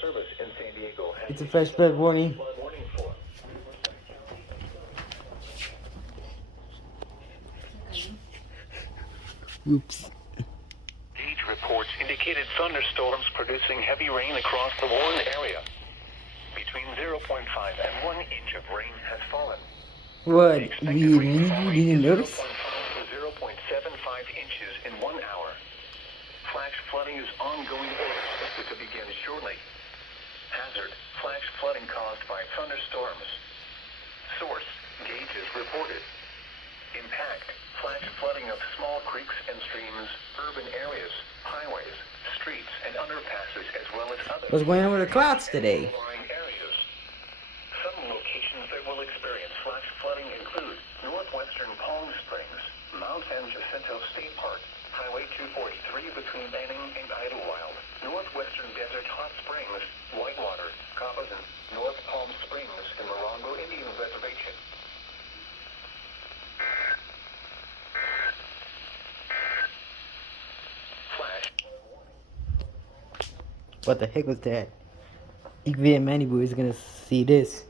service in San Diego has It's a fresh flood warning. flood warning for. Oops. Gauge reports indicated thunderstorms producing heavy rain across the Warren area. Between 0.5 and 1 inch of rain has fallen. What? Expected We rainfall MANIBU rate didn't is notice? 0.5 to 0.75 inches in 1 hour. Flash flooding is ongoing or expected to begin shortly. Hazard: flash flooding caused by thunderstorms. Source: gauges reported. Impact: flash flooding of small creeks and streams, urban areas, highways, streets, and underpasses, as well as other What's going on with the clouds today? low-lying areas. Some locations that will experience flash flooding include northwestern Palm Springs, Mount San Jacinto State Park, Highway 243 between Banning and Idlewild, northwestern Desert Hot Springs, Whitewater, Coppin, North Palm Springs, and Morongo Indian Reservation. Flash. What the heck was that? IKEBA MANIBU is gonna see this.